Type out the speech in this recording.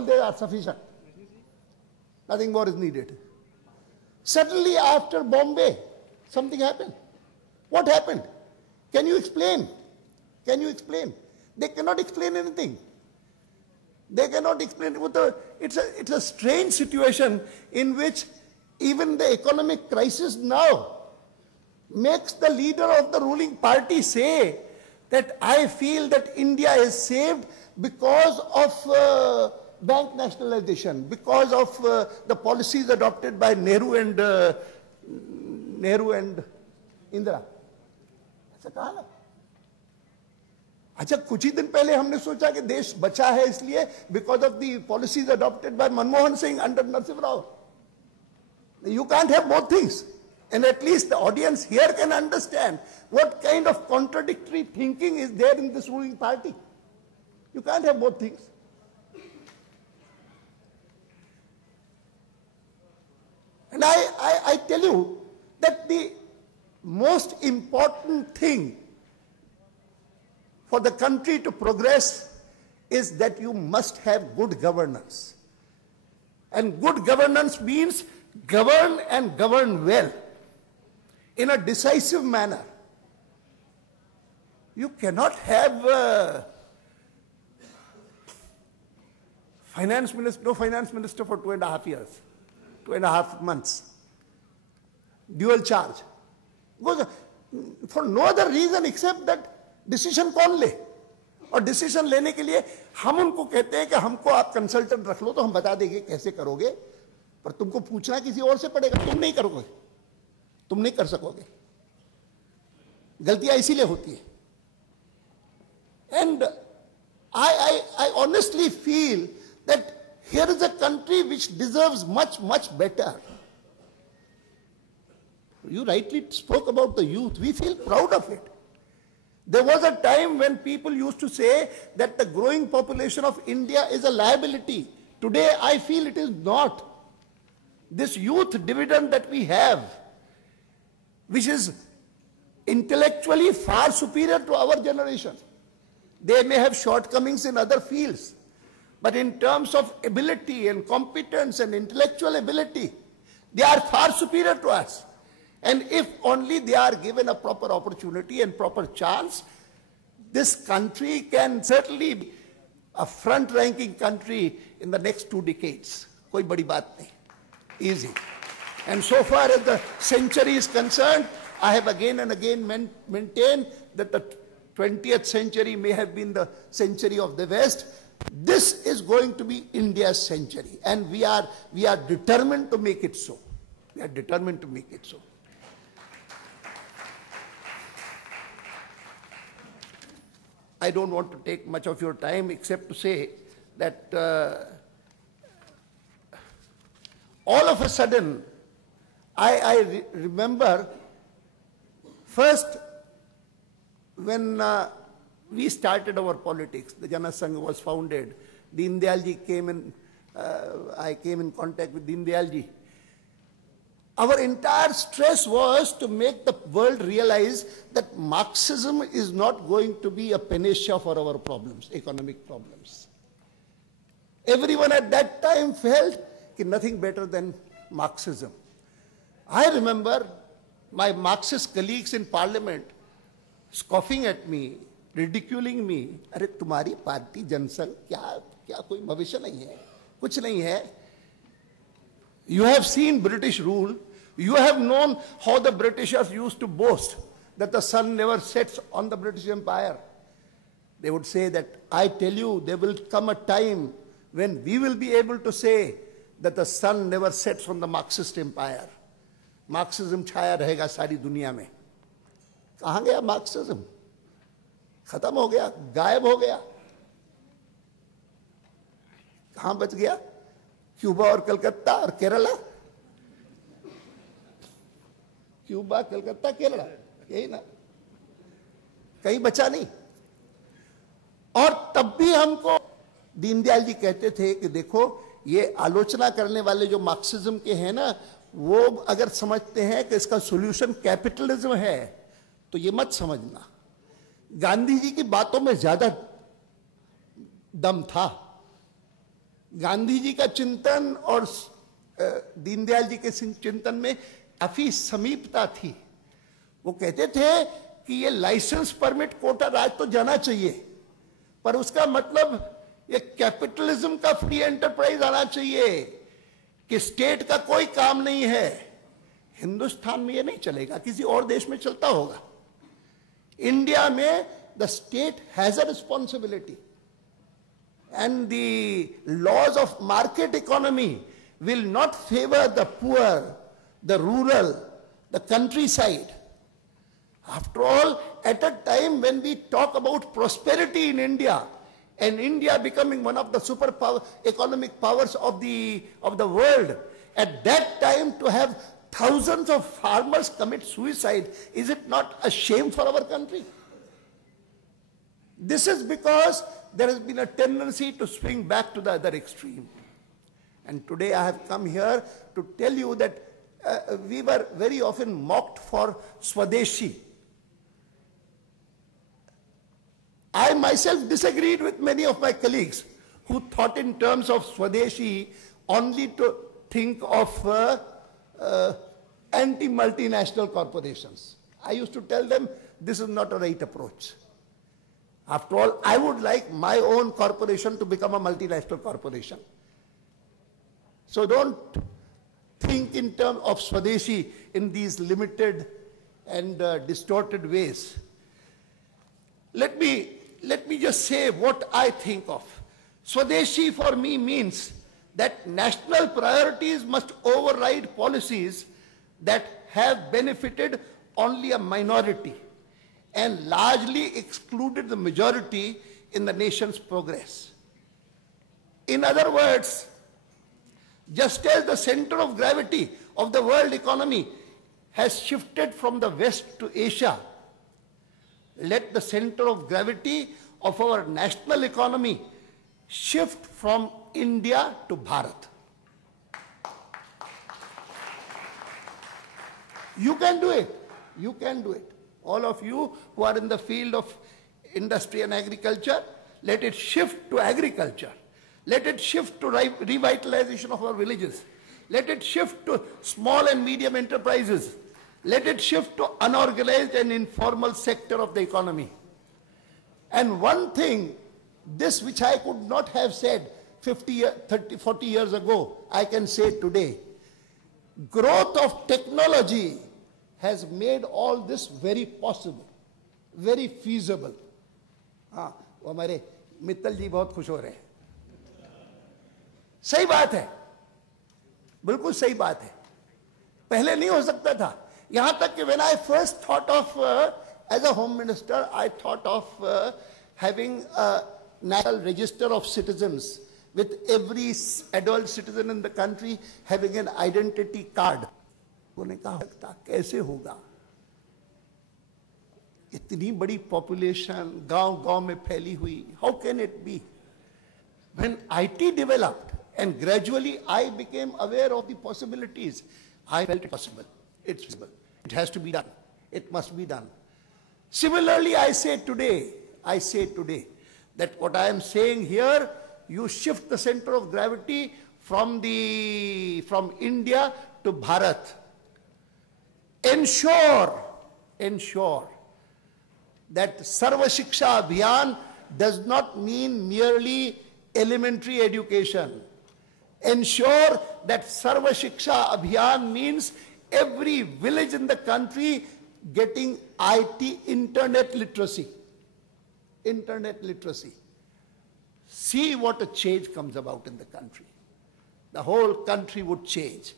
they are sufficient. Nothing more is needed. Suddenly after Bombay, something happened. What happened? Can you explain? Can you explain? They cannot explain anything. They cannot explain. It's a strange situation in which even the economic crisis now makes the leader of the ruling party say that I feel that India is saved because of bank nationalization, because of the policies adopted by Nehru and Indira. ऐसा कहा ना? अच्छा, कुछ ही दिन पहले हमने सोचा कि देश बचा है इसलिए because of the policies adopted by Manmohan Singh under Narasimha Rao. You can't have both things. And at least the audience here can understand what kind of contradictory thinking is there in this ruling party. You can't have both things. And I tell you that the most important thing for the country to progress is that you must have good governance. And good governance means govern and govern well, in a decisive manner. You cannot have no finance minister for 2.5 years, 2.5 months. Dual charge. Because for no other reason except that decision कौन ले, और decision लेने के लिए हम उनको कहते हैं कि हमको आप कंसल्टेंट रख लो तो हम बता देंगे कैसे करोगे, पर तुमको पूछना किसी और से पड़ेगा, तुम नहीं करोगे, तुम नहीं कर सकोगे. गलतियां इसीलिए होती है. And I honestly feel that here is a country which deserves much better. You rightly spoke about the youth. We feel proud of it. There was a time when people used to say that the growing population of India is a liability. Today, I feel it is not. This youth dividend that we have, which is intellectually far superior to our generation. They may have shortcomings in other fields, but in terms of ability and competence and intellectual ability, they are far superior to us. And if only they are given a proper opportunity and proper chance, this country can certainly be a front-ranking country in the next 2 decades. Koi badi baat nahi. Easy. And so far as the century is concerned, I have again and again maintained that the 20th century may have been the century of the West. This is going to be India's century, and we are determined to make it so. We are determined to make it so. I don't want to take much of your time except to say that all of a sudden, I remember first when we started our politics, the Jana Sangh was founded, Deen Dayal ji came in, I came in contact with Deen Dayal ji. Our entire stress was to make the world realize that Marxism is not going to be a panacea for our problems, economic problems. Everyone at that time felt that nothing better than Marxism. I remember my Marxist colleagues in parliament scoffing at me, ridiculing me. अरे तुम्हारी party Jansangh क्या कोई भविष्य नहीं है, कुछ नहीं है. You have seen British rule. You have known how the Britishers used to boast that the sun never sets on the British Empire. They would say that, I tell you, there will come a time when we will be able to say that the sun never sets on the Marxist empire. Marxism छाया रहेगा सारी दुनिया में. कहाँ गया Marxism? खत्म हो गया, गायब हो गया. कहाँ बच गया? क्यूबा और कलकत्ता और केरला. क्यूबा, कलकत्ता, केरला, यही ना, कहीं बचा नहीं. और तब भी हमको दीनदयाल जी कहते थे कि देखो, ये आलोचना करने वाले जो मार्क्सिज्म के हैं ना, वो अगर समझते हैं कि इसका सॉल्यूशन कैपिटलिज्म है, तो ये मत समझना. गांधी जी की बातों में ज्यादा दम था. गांधी जी का चिंतन और दीनदयाल जी के चिंतन में काफी समीपता थी। वो कहते थे कि ये लाइसेंस परमिट कोटा राज तो जाना चाहिए, पर उसका मतलब ये कैपिटलिज्म का फ्री एंटरप्राइज आना चाहिए कि स्टेट का कोई काम नहीं है। हिंदुस्तान में ये नहीं चलेगा, किसी और देश में चलता होगा। इंडिया में the state has a responsibility and the laws of market economy will not favor the poor, the rural, the countryside. After all, at a time when we talk about prosperity in India and India becoming one of the economic powers of the world, at that time to have thousands of farmers commit suicide, is it not a shame for our country? This is because there has been a tendency to swing back to the other extreme. And today I have come here to tell you that we were very often mocked for Swadeshi. I myself disagreed with many of my colleagues who thought in terms of Swadeshi only to think of anti-multinational corporations. I used to tell them this is not a right approach. After all, I would like my own corporation to become a multinational corporation. So don't think in terms of Swadeshi in these limited and distorted ways. Let me just say what I think of. Swadeshi for me means that national priorities must override policies that have benefited only a minority and largely excluded the majority in the nation's progress. In other words, just as the center of gravity of the world economy has shifted from the West to Asia, let the center of gravity of our national economy shift from India to Bharat. You can do it. You can do it. All of you who are in the field of industry and agriculture, let it shift to agriculture. Let it shift to revitalization of our villages. Let it shift to small and medium enterprises. Let it shift to unorganized and informal sector of the economy. And one thing, this which I could not have said 40 years ago, I can say today. Growth of technology has made all this very possible, very feasible. हाँ, वो हमारे मित्तल जी बहुत खुश हो रहे हैं। सही बात है, बिल्कुल सही बात है। पहले नहीं हो सकता था। यहाँ तक कि when I first thought of as a home minister, I thought of having a national register of citizens with every adult citizen in the country having an identity card. उन्होंने कहा कैसे होगा? इतनी बड़ी population गांव-गांव में फैली हुई. How can it be? When IT developed and gradually I became aware of the possibilities, I felt it possible. It's possible. It has to be done. It must be done. Similarly, I say today that what I am saying here, you shift the center of gravity from India to Bharat. Ensure that Sarva Shiksha Abhiyan does not mean merely elementary education. Ensure that Sarva Shiksha Abhiyan means every village in the country getting IT, internet literacy. Internet literacy. See what a change comes about in the country. The whole country would change.